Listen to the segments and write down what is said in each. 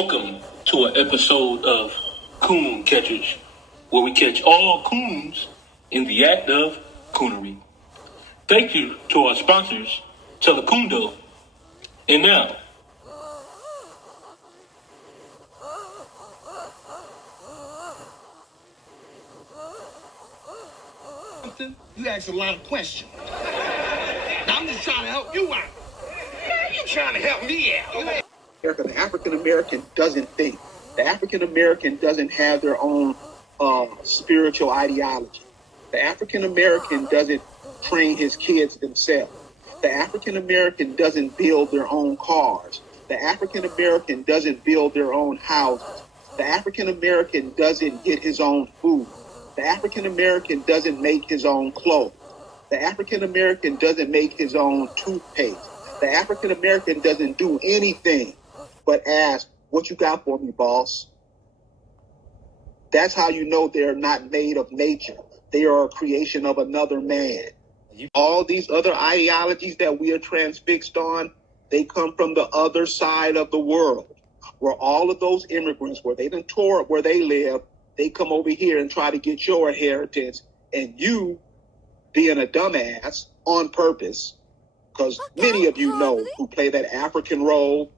Welcome to an episode of Coon Catchers, where we catch all coons in the act of coonery. Thank you to our sponsors, Telecundo. And now, you ask a lot of questions. Now, I'm just trying to help you out. You trying to help me out. The African American doesn't think. The African American doesn't have their own spiritual ideology. The African American doesn't train his kids themselves. The African American doesn't build their own cars. The African American doesn't build their own houses. The African American doesn't get his own food. The African American doesn't make his own clothes. The African American doesn't make his own toothpaste. The African American doesn't do anything but ask, "What you got for me, boss?" That's how you know they're not made of nature. They are a creation of another man. All these other ideologies that we are transfixed on, they come from the other side of the world, where all of those immigrants, where they done tore up where they live, they come over here and try to get your inheritance, and you, being a dumbass on purpose, because many of you know who play that African role.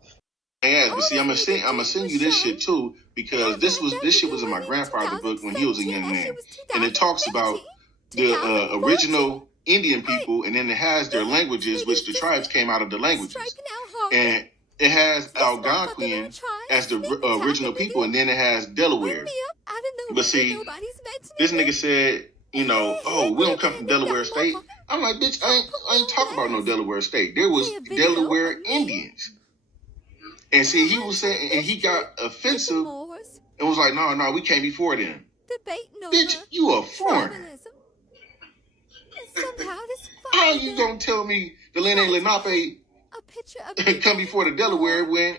Yeah, but see, I'm gonna send you this shit too, because this shit was in my grandfather's book when he was a young man, and it talks about the original Indian people, and then it has their languages, which the tribes came out of the languages, and it has Algonquian as the original people, and then it has Delaware. But see, this nigga said, oh, we don't come from Delaware State. I'm like, bitch, I ain't talking about no Delaware State. There was Delaware Indians. And see, he was saying, and he got offensive and was like, no, we can't be for them. Bitch, you a foreigner. How you gonna tell me the Lenni Lenape come before the Delaware when,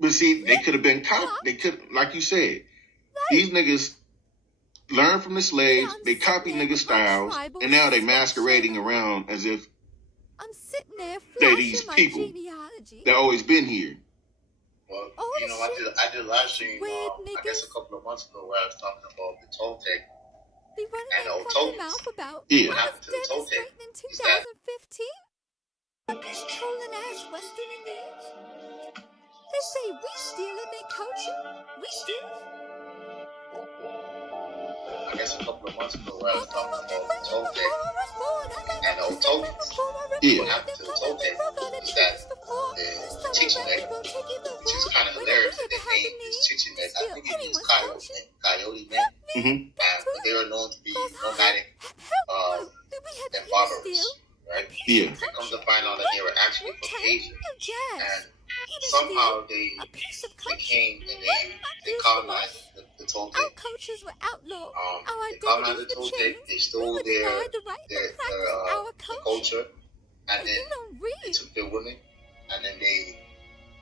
but see, they could have been caught. They could, like you said, these niggas learned from the slaves, they copied nigga styles, and now they masquerading around as if they're these people that always been here. Well, I did a live stream, I guess a couple of months ago, where I was talking about the Toltec and the old Toltecs. Yeah. What happened to the Toltec is that trolling ass Western Indians. They say we stealing their culture. We stealing. I guess a couple of months ago, where I was talking about the Toltec and the old Toltecs. Yeah. What happened to the Toltec is that the teaching method, which is kind of hilarious that they named this teaching method. I think it means coyote men. Mm-hmm. But they were known to be nomadic and barbarous, right? Yeah. It comes to find out that they were actually from Asia, and somehow they came and they colonized the Toltec. They colonized the Toltec. They stole their culture, and then they took their women, and then they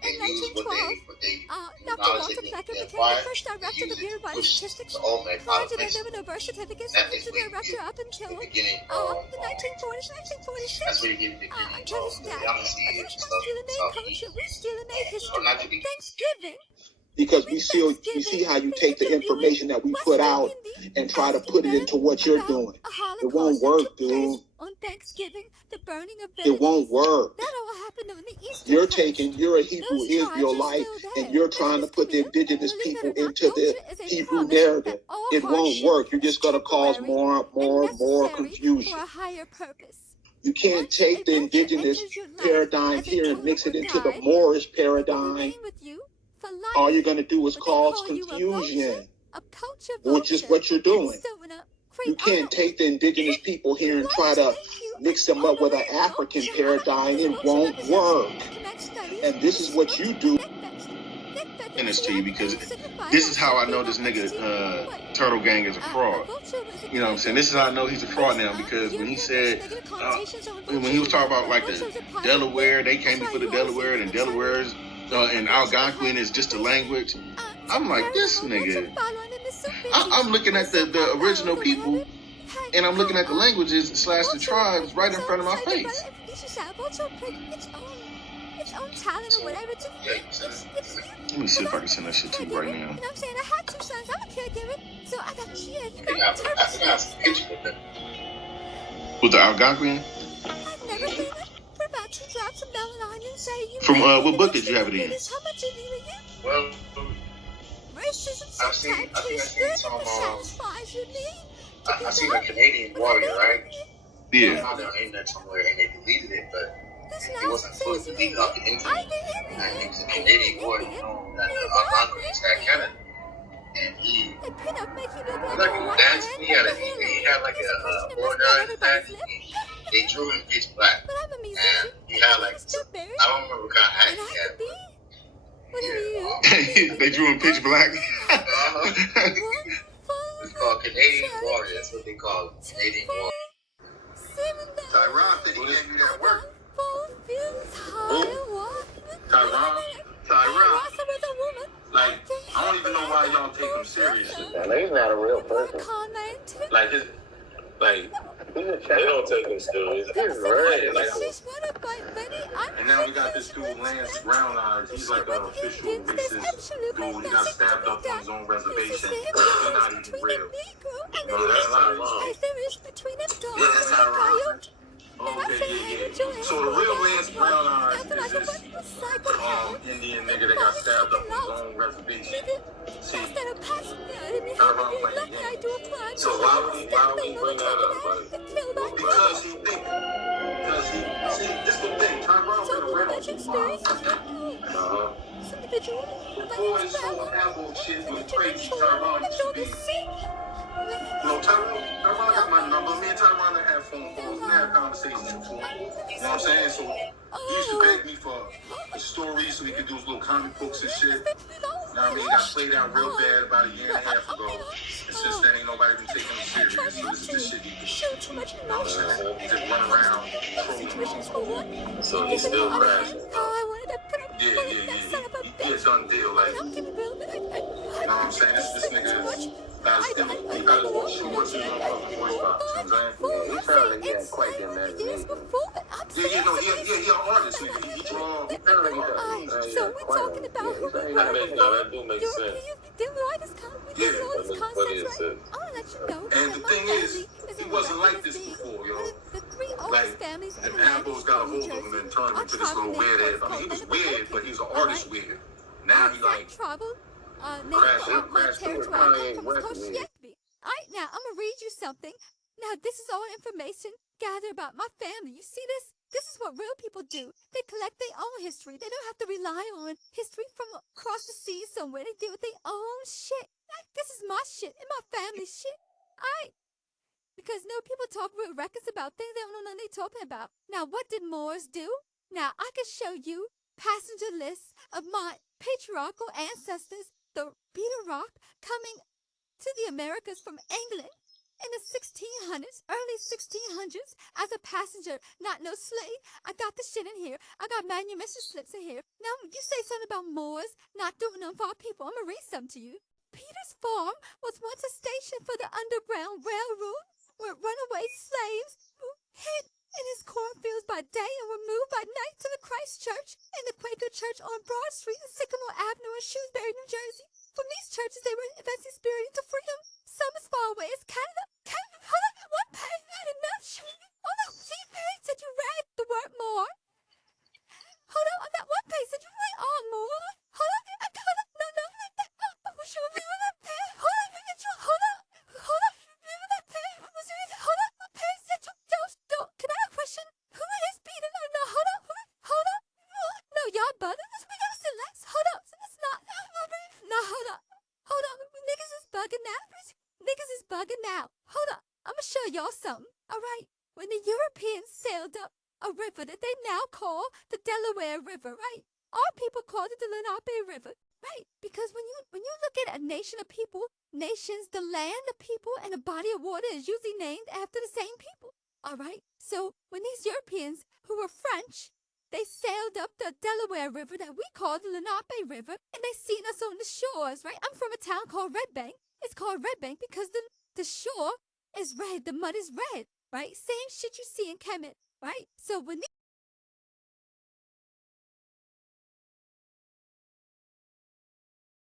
used what they knowledge they acquired. They used it to push the old man out of Mexico. That is where you get the beginning of that's where you get the beginning of the Yamasee and stuff. Or not to be Because we see how you take the information that we put out and try to put it into what you're doing. It won't work, dude. It won't work. You're a Hebrew Israelite, and you're trying to put the indigenous people into the Hebrew narrative. It won't work. You're just going to cause more confusion. You can't take the indigenous paradigm here and mix it into the Moorish paradigm. All you're going to do is cause confusion, which is what you're doing. You can't take the indigenous people here and try to mix them up with an African paradigm. It won't work. And this is what you do. And it's to you, because this is how I know this nigga Turtle Gang is a fraud. You know what I'm saying? This is how I know he's a fraud now, because when he said, when he was talking about like the Delaware, they came before the Delaware, and Delaware's and Algonquin is just a language. I'm like, this nigga. I'm looking at the original people, and I'm looking at the languages / the tribes right in front of my face. your own talent or whatever to Let me see if I can send that shit to you right now. You know what I'm saying? I had 2 sons. I'm a caregiver. So I got kids. I think I have some pictures with them. With the Algonquian? I've never been put about 2 drops of melon on you and say you From what book did you have it in? How much is it you? Well, Racism I think I seen some satisfies your need. I seen a Canadian warrior, right? Yeah. I found their internet somewhere and they deleted it, but it wasn't fully deleted off the internet. And he was a Canadian warrior known that the Algonquins had Canada. And he like danced. He had like a organized dance. They drew him pitch black, and he had like I don't remember what kind of hat he had. Yeah. They drew him pitch black. It's called Canadian warrior. That's what they call it. Canadian warrior. Tyron said he gave you that work. Tyron. Like, I don't even know why y'all take him seriously. And he's not a real person. Like, they don't take him serious. He's red. and now we got this dude, Lance Brown Eyes. He's like an official racist dude. He got stabbed up on his own reservation. He's not even real. No, that's not wrong. Yeah, that's not wrong. Okay, yeah. So the real Lance Brown Eyes is this Indian nigga that got stabbed up on his own reservation. See, Tyrone playing the game. So why would he bring that up? Like, because he think. See, this the thing. Tyrone been around too long. Before this whole Apple shit was crazy, Tyrone used to be. No, Tyrone got my number. Me and Tyrone have phone calls. We had conversations before. You know what I'm saying? So he used to beg me for a story so he could do his little comic books and shit. You know what I mean? He got played out real bad about a year and a half ago. And since then, ain't nobody been taking him serious. So this is the shit he do. You know what I'm saying? He just run around trolling. So he's still crashing. Yeah. He a done deal. Like, you know what I'm saying? This nigga is. He got his shorts and motherfucking voice box. You know what I'm saying? He sounds like he had quite the imagination. He an artist, nigga. He draw. He sounds like he does. So we're talking about who that do make sense. And the thing is, he wasn't like this before, yo. Like, the animals got a hold of him and turned him into this little weird ass. I mean, he was weird, but he's an artist weird. Now he like crash through it. Alright, now I'm gonna read you something. Now this is all information gathered about my family. You see this? This is what real people do. They collect their own history. They don't have to rely on history from across the sea somewhere. They deal with their own shit. Like, this is my shit and my family shit. Alright. Because no, people talk real reckless about things they don't know nothing they're talking about. Now, what did Moors do? Now, I can show you passenger lists of my patriarchal ancestors, the Peter Rock, coming to the Americas from England in the 1600s, early 1600s, as a passenger, not no slave. I got the shit in here. I got manumission slips in here. Now, you say something about Moors not doing them for our people. I'm going to read some to you. Peter's farm was once a station for the Underground Railroad, where runaway slaves were hid in his cornfields by day and were moved by night to the Christ Church and the Quaker Church on Broad Street and Sycamore Avenue in Shrewsbury, New Jersey. From these churches, they were eventually spirited into freedom. Some as far away as Canada. Hold on, one page, not enough. On that page that you read the word more. Hold on that one page that you read all more. Hold on, no. Hold on, what page that you don't. Can I have a question? Who is Peter? No, hold on. No, y'all brothers, we gotta select. Hold up, it's not. No, hold up. Niggas is bugging now. Hold up, I'm gonna show y'all something. Alright, when the Europeans sailed up a river that they now call the Delaware River, right? Our people called it the Lenape River, right? Because when you look at a nation of people, nations, the land, the people, and the body of water is usually named after the same people. Alright? So when these Europeans, who were French, they sailed up the Delaware River that we call the Lenape River, and they seen us on the shores, right? I'm from a town called Red Bank. It's called Red Bank because the shore is red, the mud is red, right? Same shit you see in Kemet, right? So when